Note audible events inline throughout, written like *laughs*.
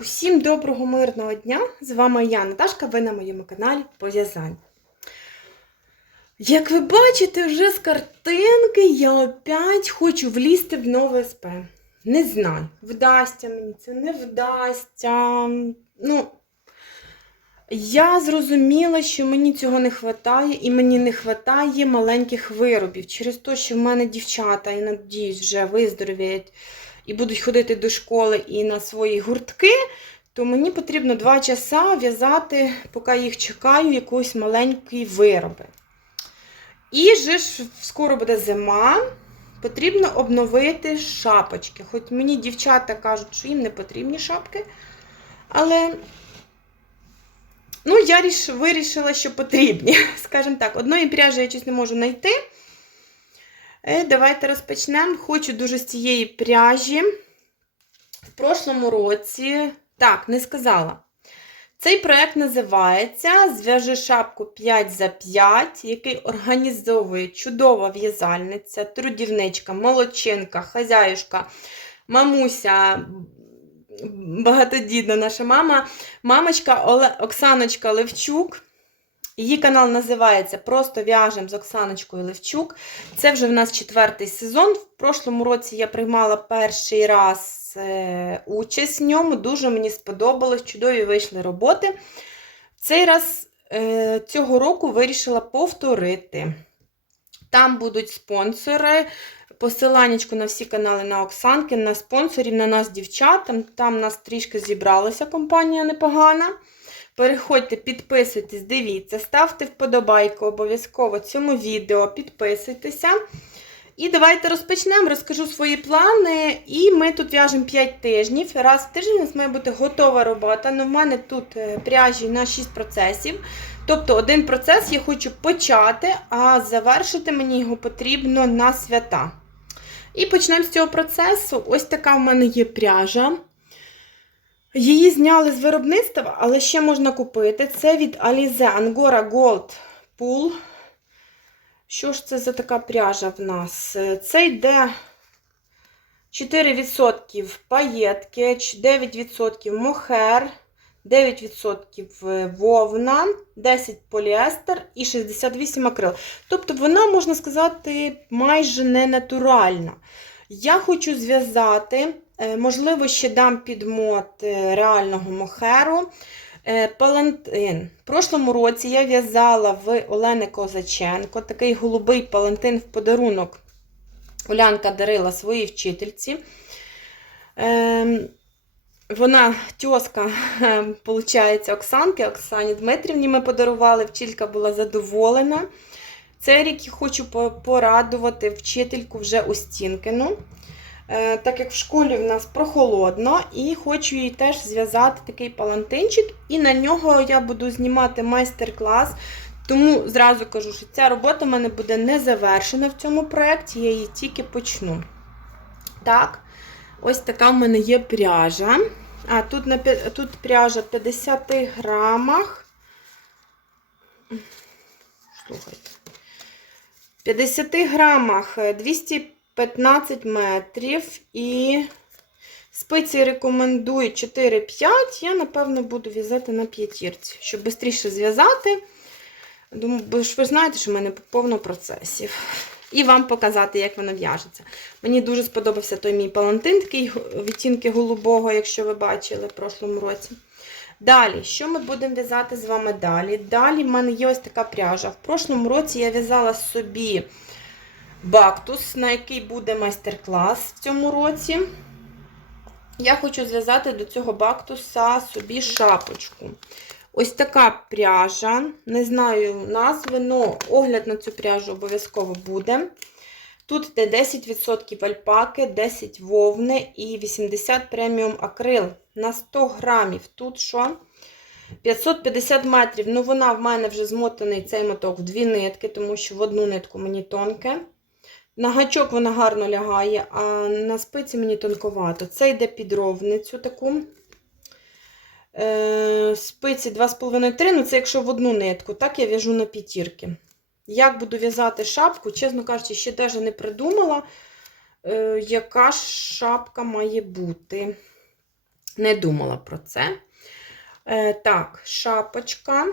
Усім доброго мирного дня! З вами я, Наташка, ви на моєму каналі по. Як ви бачите, вже з картинки я опять хочу влізти в нове СП. Не знаю, вдасться мені це, не вдасться. Ну, я зрозуміла, що мені цього не вистачає, і мені не вистачає маленьких виробів. Через те, що в мене дівчата, і надіюсь, вже виздоровіють і будуть ходити до школи і на свої гуртки, то мені потрібно 2 часа в'язати, поки їх чекаю, якісь маленькі вироби. І же ж скоро буде зима. Потрібно обновити шапочки. Хоч мені дівчата кажуть, що їм не потрібні шапки. Але ну, я вирішила, що потрібні. *laughs* Скажімо так, одної пряжі я щось не можу знайти. Е, Давайте розпочнемо. Хочу дуже з цієї пряжі. В прошлому році, так, не сказала. Цей проєкт називається Зв'яжи шапку 5 за 5, який організовує чудова в'язальниця, трудівничка, молодчинка, хазяюшка, мамуся, багатодідна наша мама, мамочка Оле... Оксаночка Левчук. Її канал називається Просто в'яжем з Оксаночкою Левчук. Це вже в нас четвертий сезон. В прошлому році я приймала перший раз е, участь в ньому. Дуже мені сподобалось, чудові вийшли роботи. Цей раз е, цього року вирішила повторити. Там будуть спонсори. Посиланнячку на всі канали на Оксанки, на спонсорів, на нас, дівчат. Там, там нас трішки зібралася компанія непогана. Переходьте, підписуйтесь, дивіться, ставте вподобайку обов'язково цьому відео, підписуйтеся. І давайте розпочнемо, розкажу свої плани. І ми тут в'яжемо 5 тижнів. Раз в тиждень у нас має бути готова робота. Ну, в мене тут пряжі на 6 процесів. Тобто один процес я хочу почати, а завершити мені його потрібно на свята. І почнемо з цього процесу. Ось така в мене є пряжа. Її зняли з виробництва, але ще можна купити. Це від Alize Angora Gold Pool. Що ж це за така пряжа в нас? Це йде 4% паєтки, 9% мохер, 9% вовна, 10 поліестер і 68 акрил. Тобто вона, можна сказати, майже не натуральна. Я хочу зв'язати, можливо, ще дам підмот реального мохеру. Палантин. В прошлому році я в'язала в Олени Козаченко такий голубий палантин в подарунок. Улянка дарила своїй вчительці. Вона тьоска, виходить, Оксанки, Оксані Дмитрівні ми подарували, вчителька була задоволена. Цей рік хочу порадувати вчительку вже Устінкину. Так як в школі в нас прохолодно, і хочу їй теж зв'язати такий палантинчик, і на нього я буду знімати майстер-клас. Тому зразу кажу, що ця робота в мене буде не завершена в цьому проєкті, я її тільки почну. Так, ось така в мене є пряжа. А, тут, на, тут пряжа 50 грамах. Слухайте. 50 грамах 215 метрів і спиці рекомендують 4-5. Я, напевно, буду в'язати на п'ятірці, щоб швидше зв'язати. Думаю, бо ж ви знаєте, що в мене повно процесів. І вам показати, як вона в'яжеться. Мені дуже сподобався той мій палантин, такий відтінки голубого, якщо ви бачили в прошлому році. Далі, що ми будемо в'язати з вами далі? Далі в мене є ось така пряжа. В прошлому році я в'язала собі бактус, на який буде майстер-клас в цьому році. Я хочу зв'язати до цього бактуса собі шапочку. Ось така пряжа. Не знаю назви, але огляд на цю пряжу обов'язково буде. Тут йде 10% альпаки, 10 вовни і 80 преміум акрил на 100 грамів. Тут що? 550 метрів. Ну, вона в мене вже змотаний цей моток в дві нитки, тому що в одну нитку мені тонке. На гачок вона гарно лягає, а на спиці мені тонковато. Це йде під ровницю таку. Е, спиці 2,5-3, ну це якщо в одну нитку, так я в'яжу на п'ятірки. Як буду в'язати шапку, чесно кажучи, ще навіть не придумала, е, яка шапка має бути. Не думала про це. Е, так, шапочка.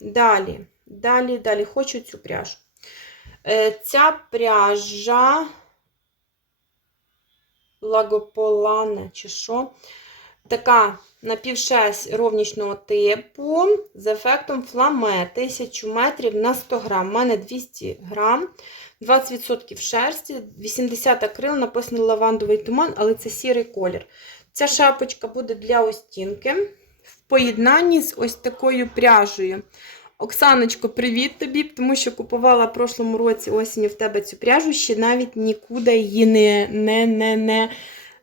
Далі, далі, далі. Хочу цю пряжу. Е, ця пряжа лагополана, чи що? Така напівшерсть ровнічного типу з ефектом фламе 1000 метрів на 100 грам. У мене 200 грам, 20% шерсті, 80 акрил, написано лавандовий туман, але це сірий колір. Ця шапочка буде для остінки в поєднанні з ось такою пряжею. Оксаночко, привіт тобі, тому що купувала в прошлому році осінню в тебе цю пряжу, ще навіть нікуди її не, не, не, не,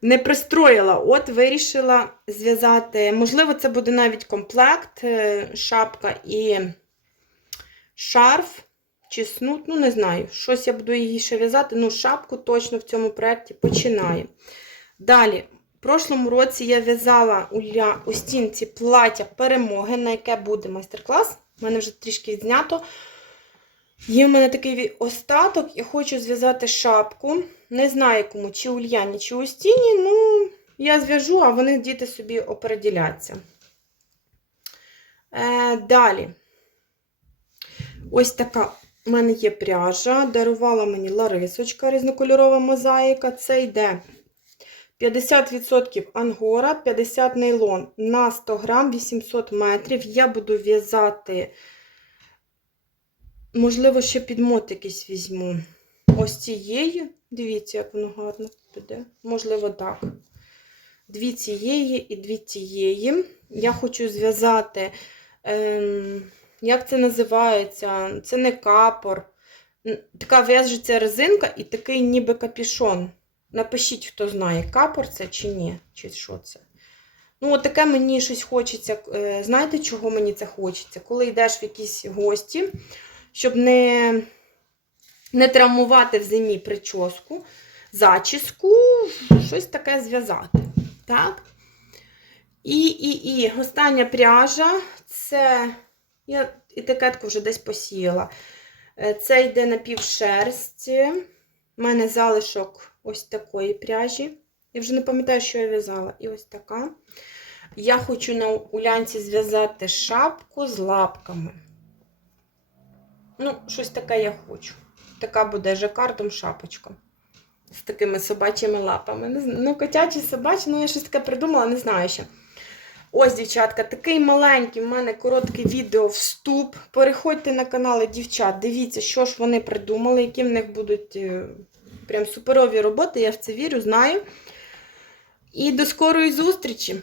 не пристроїла. От вирішила зв'язати. Можливо, це буде навіть комплект, е, шапка і шарф чи снуд, ну не знаю. Щось я буду її ще в'язати. Ну, шапку точно в цьому проєкті починаю. Далі. В прошлому році я в'язала у стінці плаття перемоги, на яке буде майстер-клас. У мене вже трішки відзнято. Є в мене такий остаток, я хочу зв'язати шапку. Не знаю кому, чи Ульяні, чи у стіні. Ну, я зв'яжу, а вони діти собі опереділяться. Е, далі. Ось така у мене є пряжа. Дарувала мені Ларисочка, різнокольорова мозаїка. Це йде 50% ангора, 50 нейлон на 100 грам, 800 метрів. Я буду в'язати, можливо, ще підмот якийсь візьму. Ось цієї. Дивіться, як воно гарно піде. Можливо, так. Дві цієї і дві цієї. Я хочу зв'язати, ем, як це називається? Це не капор. Така в'яжеться резинка і такий ніби капішон. Напишіть, хто знає, капор це чи ні, чи що це. Ну, от таке мені щось хочеться. Е, Знаєте, чого мені це хочеться? Коли йдеш в якісь гості, щоб не, не травмувати в зимі прическу, зачіску, щось таке зв'язати. Так? І, і, і остання пряжа це. Я етикетку вже десь посіяла. Е, Це йде напівшерсті. У мене залишок ось такої пряжі. Я вже не пам'ятаю, що я в'язала. І ось така. Я хочу на улянці зв'язати шапку з лапками. Ну, щось таке я хочу. Така буде жакардом шапочка. З такими собачими лапами. Ну, котячі собачі, ну я щось таке придумала, не знаю ще. Ось, дівчатка, такий маленький в мене коротке відео вступ. Переходьте на канали дівчат, дивіться, що ж вони придумали, які в них будуть е, прям суперові роботи. Я в це вірю, знаю. І до скорої зустрічі!